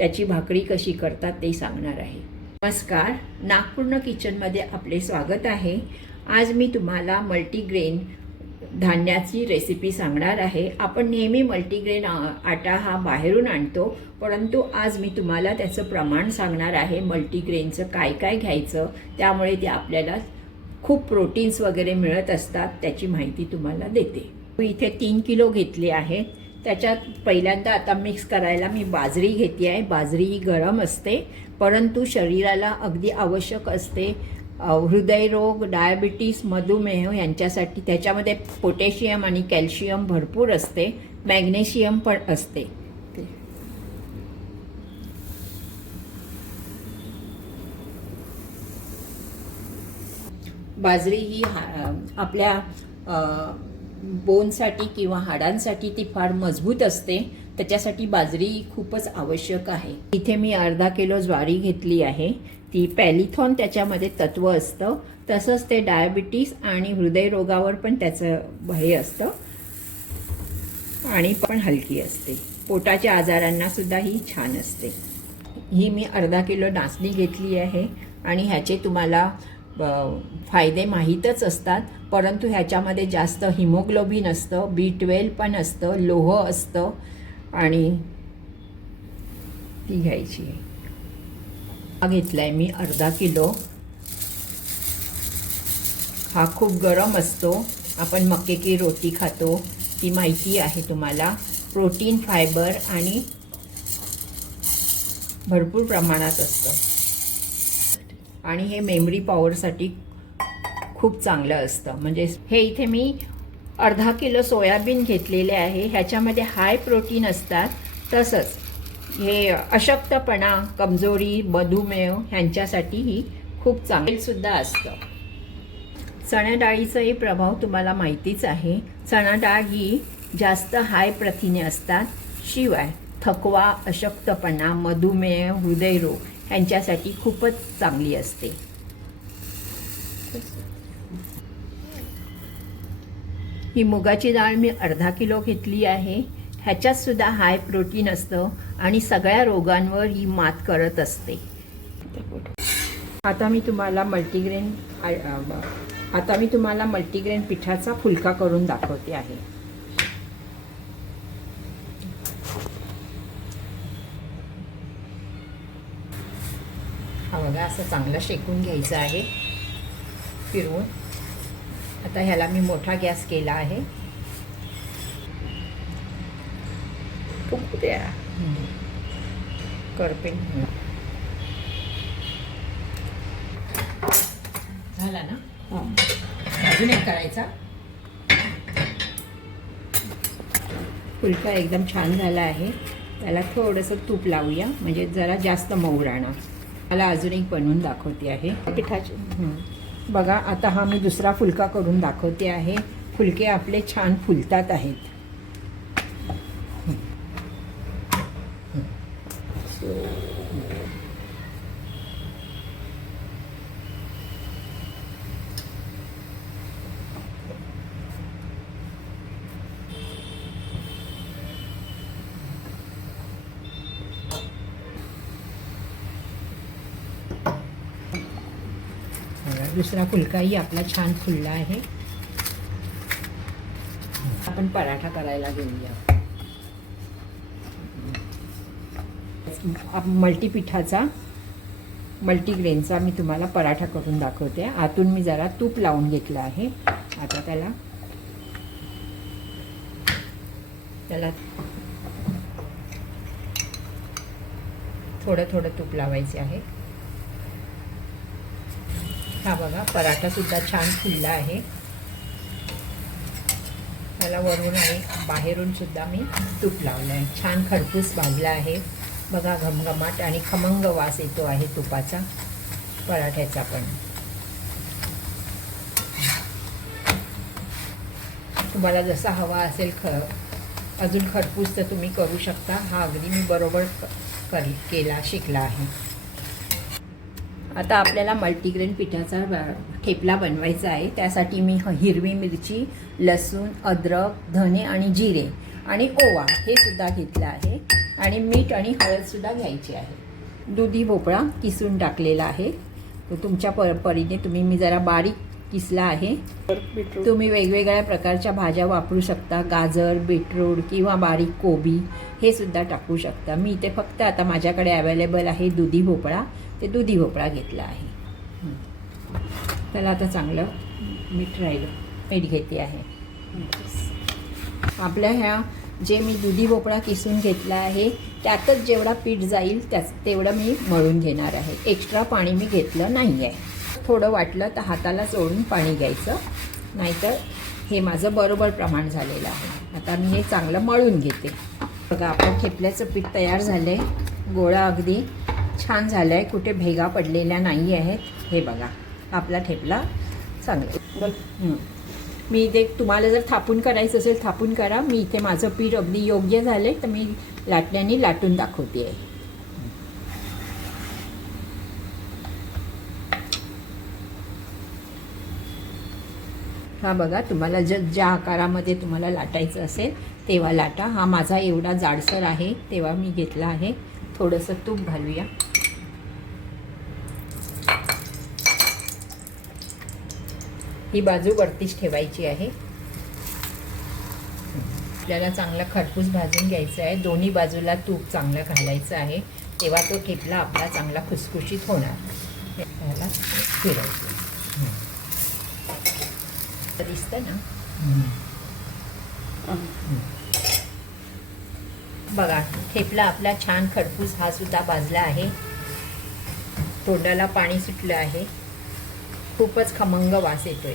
त्याची भाकरी कशी करतात ते सांगणार आहे। नमस्कार, नागपूर्ण किचनमध्ये आपले स्वागत आहे। आज मी तुम्हाला मल्टीग्रेन धान्याची रेसिपी सांगणार आहे। आपण नेहमी मल्टीग्रेन आटा हा बाहेरून आणतो, परंतु आज मी तुम्हाला त्याचं प्रमाण सांगणार आहे। मल्टीग्रेनचं काय काय घ्यायचं, त्यामुळे ते आपल्याला खूप प्रोटीन्स वगैरे मिळत असतात, त्याची माहिती तुम्हाला देते। मी इथे 3 किलो घेतले आहेत। त्याच्यात पहिल्यांदा आता मिक्स करायला मी बाजरी घेते आहे। बाजरी ही गरम असते, परंतु शरीराला अगदी आवश्यक असते। हृदयरोग, डायबिटीस, मधुमेह यांच्यासाठी त्याच्यामध्ये पोटॅशियम आणि कॅल्शियम भरपूर असते, मॅग्नेशियम पण असते। बाजरी ही आपल्या बोनसाठी किंवा हाडांसाठी ती फार मजबूत असते, त्याच्यासाठी बाजरी खूपच आवश्यक आहे। इथे मी अर्धा किलो ज्वारी घेतली आहे। ती पॅलिथॉन त्याच्यामध्ये तत्व असतं, तसंच ते डायबिटीस आणि हृदयरोगावर पण त्याचं हे असतं आणि पण हलकी असते। पोटाच्या आजारांना सुद्धा ही छान असते। ही मी अर्धा किलो नाचणी घेतली आहे आणि ह्याचे तुम्हाला फायदे माहीतच असतात, परंतु ह्याच्यामध्ये जास्त हिमोग्लोबिन असतं, B12 पण असतं, लोह असतं आणि ती घ्यायची आहे। हा घेतलाय मी अर्धा किलो। हा खूप गरम असतो। आपण मक्के की रोटी खातो, ती माहिती आहे तुम्हाला। प्रोटीन, फायबर आणि भरपूर प्रमाणात असतं आणि हे मेमरी पॉवरसाठी खूप चांगलं असतं। म्हणजे हे इथे मी अर्धा किलो सोयाबीन घेतलेले आहे। ह्याच्यामध्ये हाय प्रोटीन असतात, तसंच हे अशक्तपणा, कमजोरी, मधुमेह ह्यांच्यासाठीही खूप चांगलंसुद्धा असतं। चणा डाळीचाही प्रभाव तुम्हाला माहितीच आहे। चणा डाळ ही जास्त हाय प्रथिने असतात, शिवाय थकवा, अशक्तपणा, मधुमेह, हृदयरोग ह्यांच्यासाठी खूपच चांगली असते। ही मुगाची डाळ मी अर्धा किलो घेतली आहे। ह्याच्यात सुद्धा हाय प्रोटीन असतं आणि सगळ्या रोगांवर ही मात करत असते। आता मी तुम्हाला मल्टीग्रेन पिठाचा फुलका करून दाखवते आहे। हा बघा, असं चांगलं शेकून घ्यायचं आहे फिरवून। आता ह्याला मी मोठा गॅस केला आहे। करपे झाला ना? अजून एक करायचा। फुलका एकदम छान झाला आहे। त्याला थोडंसं तूप लावूया, म्हणजे जरा जास्त मऊ राहणार। मला अजून एक बनवून दाखवते आहे पिठाचे। बघा, आता हा मी दुसरा फुलका करून दाखवते आहे। फुलके आपले छान फुलतात आहेत। दुसरा फुलकाही आपला छान फुलला आहे। आपण पराठा करायला घेऊया। मल्टीग्रेनचा मी तुम्हाला पराठा करून दाखवते। आतून मी जरा तूप लावून घेतलं आहे। आता त्याला थोडं थोडं तूप लावायचे आहे। हा बघा, पराठा सुद्धा छान फुलला आहे। त्याला वरून आणि बाहेरून सुद्धा मी तूप लावलं आहे। छान खरपूस भाजला आहे बघा, घमघमाट आणि खमंग वास येतो आहे तुपाचा पराठ्याचा पण। तुम्हाला जसा हवा असेल अजून खरपूस तर तुम्ही करू शकता। हा अगदी मी बरोबर शिकला आहे। आता आपल्याला मल्टीग्रेन पिठाचा ठेपला बनवायचा आहे। त्यासाठी मी हिरवी मिरची, लसूण, अद्रक, धने आणि जिरे आणि ओवा हे सुद्धा घेतलं आहे आणि मीठ आणि हळदसुद्धा घ्यायची आहे. दुधी भोपळा किसून टाकलेला आहे. तो तुमच्या परीने तुम्ही, मी जरा बारीक किसला आहे. तुम्ही वेगवेगळ्या प्रकारच्या भाज्या वापरू शकता. गाजर, बीटरूट किंवा बारीक कोबी हे सुद्धा टाकू शकता. मी इथे फक्त आता माझ्याकडे अवेलेबल आहे दुधी भोपळा, ते दुधी भोपळा घेतला आहे. त्याला आता चांगलं मीठ घेते आहे. आपल्या ह्या जे मी दुधी भोपळा किसून घेतला आहे त्यातच जेवढा पीठ जाईल तेवढं मी मळून घेणार आहे. एक्स्ट्रा पाणी मी घेतलं नाही आहे. थोडं वाटलं तर हाताला चोळून पाणी घ्यायचं, नाहीतर हे माझं बरोबर प्रमाण झालेलं आहे. आता मी हे चांगलं मळून घेते. बघा आपलं ठेपल्याचं पीठ तयार झालं आहे. गोळा अगदी छान झाला आहे, कुठे भेगा पडलेल्या नाही आहेत. हे बघा आपला ठेपला चांगला. मी इथे तुम्हाला जर थापून करायचं असेल थापून करा. मी इथे माझं पीठ अगदी योग्य झालं आहे तर मी लाटण्याने लाटून दाखवते आहे. हा बघा, तुम्हाला ज्या आकारामध्ये तुम्हाला लाटायचं असेल तेव्हा लाटा. हा माझा एवढा जाडसर आहे तेव्हा मी घेतला आहे. थोडंसं तूप घालूया. ही बाजू वरतीच ठेवायची आहे. आपल्याला चांगला खरपूस भाजून घ्यायचा आहे. दोन्ही बाजूला तूप चांगलं घालायचं आहे, तेव्हा तो ठेपला आपला चांगला खुसखुशीत होणार. त्याला फिरायचं दिसतं ना. बघा ठेपला आपला छान खरपूस हा सुद्धा भाजला आहे. तोंडाला पाणी सुटलं आहे. खूपच खमंग वास येतोय.